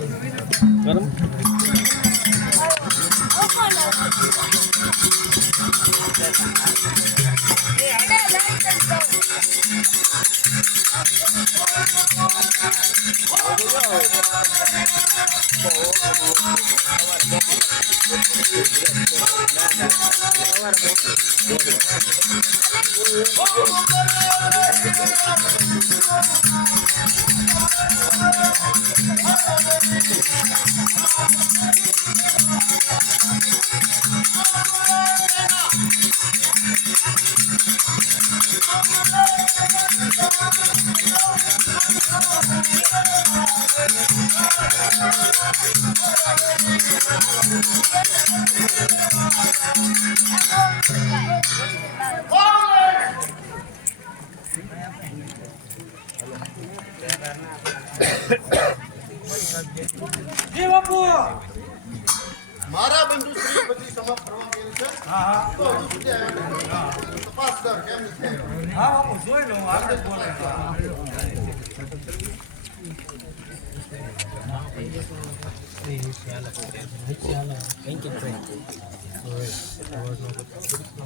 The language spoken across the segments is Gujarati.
ગરમ જી બાપુ મારા બંધુ શ્રી બધી સમાપ્ત કરવા ગયેલ છે. હા તો હજુ સુધી આવ્યા નથી. તપાસ કર કેમ નથી આવ્યો. હા બાપુ જોઈ લઉં આગળ બોલે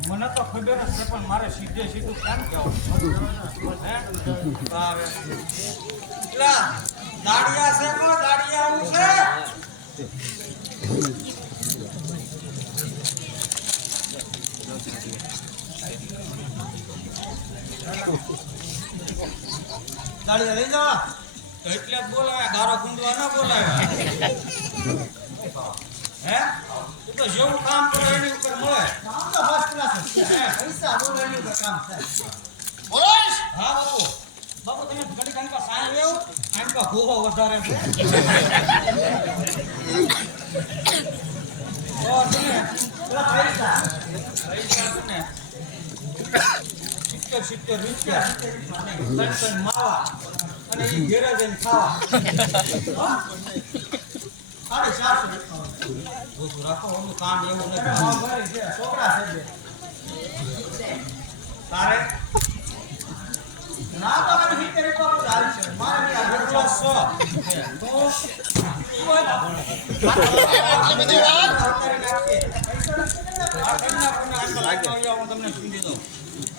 મને તો ખબર જ છે પણ મારે સીધે સીધું કેમ કહેવું હે તારે એટલા દાડિયા છે કો દાડિયા આવું છે દાડિયા લઈ જા તો એટલે જ બોલાવ્યા ગારો ગુંદવા ન બોલાવ્યા હે તું તો જેવું કામ કરે એની ઉપર મળે કામ તો ફર્સ્ટ ક્લાસ છે પૈસા બોલે એની ઉપર કામ થાય બોલોશ! હા બાપુ બાપુ તમે ઘડી કાંકા સાય લેવું આંકા ભૂવો વધારે છે ઓ તમે પેલા પૈસા તમે 70 રૂપિયા અને ત્રણ માવા અને એ ઘેરે જઈને ખાવા 450 રાખો ઓનું કામ એવું નથી હા ભરી છે છોકરા છે તારે ના તો મને 70 રૂપિયા ચાલ છે મારે આ 500 તો આટલી બધી વાત? હું તમને સુની દઉં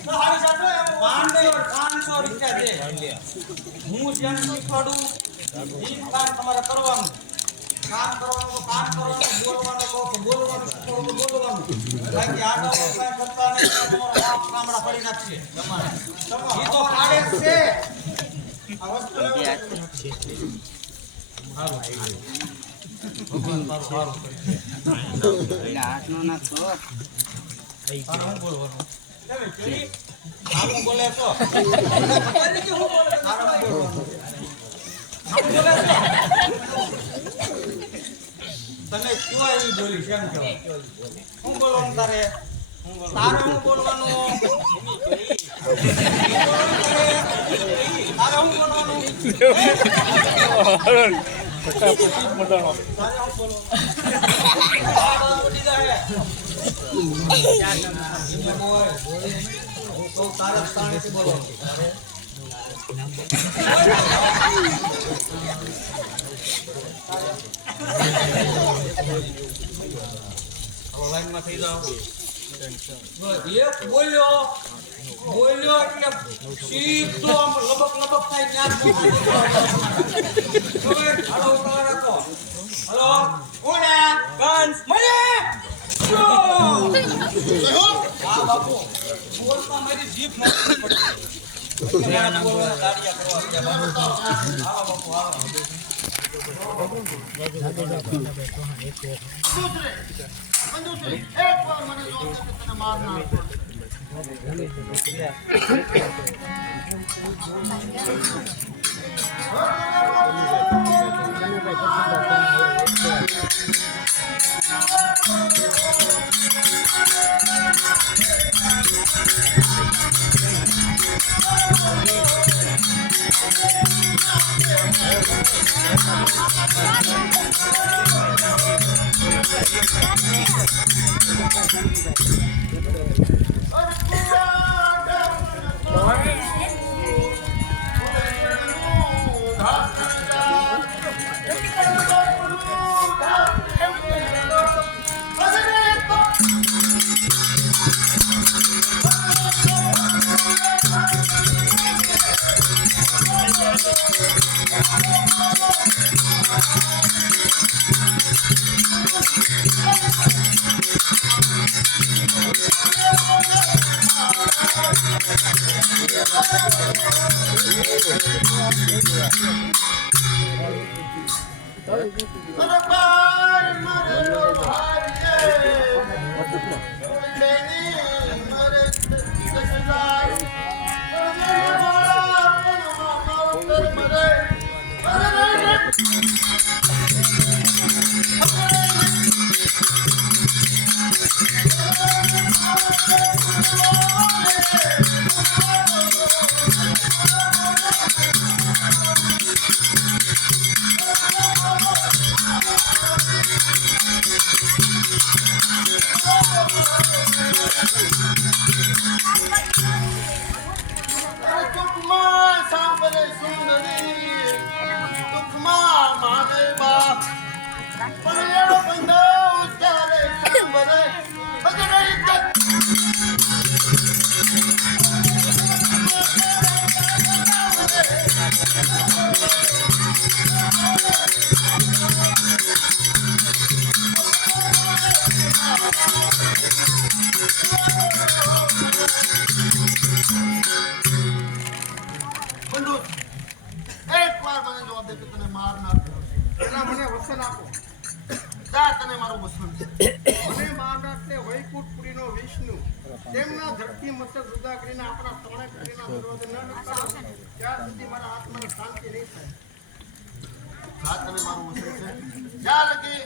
500 રૂપિયા દે હું જેમ શીખવાડું એ કામ તમારે કરવાનું કામ કરવાનું બોલવાનું બાકી આડો કાંઈ કરતા નહીં તો તમારો બાપ કામડા પડી નાખશે તમારે એ તો પાડે જ છે આ વસ્તુ ભગવાન તારું સારું કરી બોલવાનું આવું બોલે તો તને કયો એવી બોલી કેમ કહો શું બોલવાનું તારે તારે હું બોલવાનું તારે હું બોલવાનું તારે સ્થાનેથી બોલવાનું લાઈનમાં થઈ જાઓ એક બોલ્યો એટલે સીધો આમ લબક થાય ત્યાં હાલો ઉભા રાખો હાલો ઓડા ગન્સ મને હા બાપુ બોલતા મારી જીભ નથી પડતી દાડિયા કરવા હા બાપુ હા મંજુશ્રી, એક વાર મને જો તને માર ના આપો. અરે ભાઈ મારે તો હારીએ બેની મારે સસલાય અરે મારા પણ મામા ઉતર મરે દુઃખમાં સાંભળે સુંદરી દુઃખમાં માને બાપ પણ એનો બંધો ત્યારે સાંભળે બગડે બંધુ એકવાર મને જવાબ દે કે તને માર ના એના મને વચન આપો. જા તને મારું વસન મને મારનાર તે વૈકુંઠપુરીનો વિષ્ણુ તેમના ધરતી મસ્તક જુદા કરીને આપણા ત્રણે પીઢીના વિરોધ ન નકારો ત્યાં સુધી મારા આત્માને શાંતિ નહીં થાય. જા તને મારું વસન છે જા લગી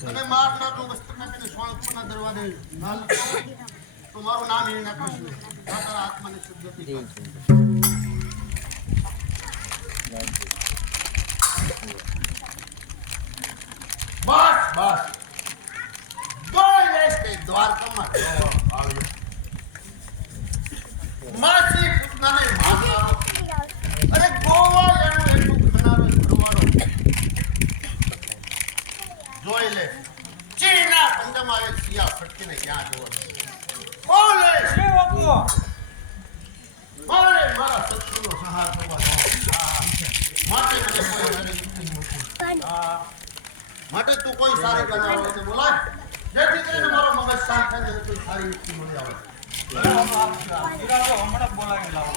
તને મારનારનું મસ્તક આપીને સોળપુરના દરવાજે ના લખો તો મારું નામ એ નાખીશું જા તારા આત્માને શુદ્ધ થઈ બસ બસ જોઈ લઈશ કે દ્વારકામાં કેવો આવ્યો માસી પૂતનાને મારનારો અરે ગોવા એનું એટલું ખનારો ઘરવાળો જોઈ લે ચીના પંજામાં એક સિયા ફટકીને ક્યાં જોવાનું બોલે છે બાપુ મારે મારા શત્રુનો સંહાર કરવા માટે મને કોઈ નથી. માટે તું કોઈ સારી બનાવો તો બોલાય જેથી કરીને મારો મગજ શાંત થાય ને કોઈ સારી વ્યક્તિ મળી આવે. હમણાં બોલાવી લાવો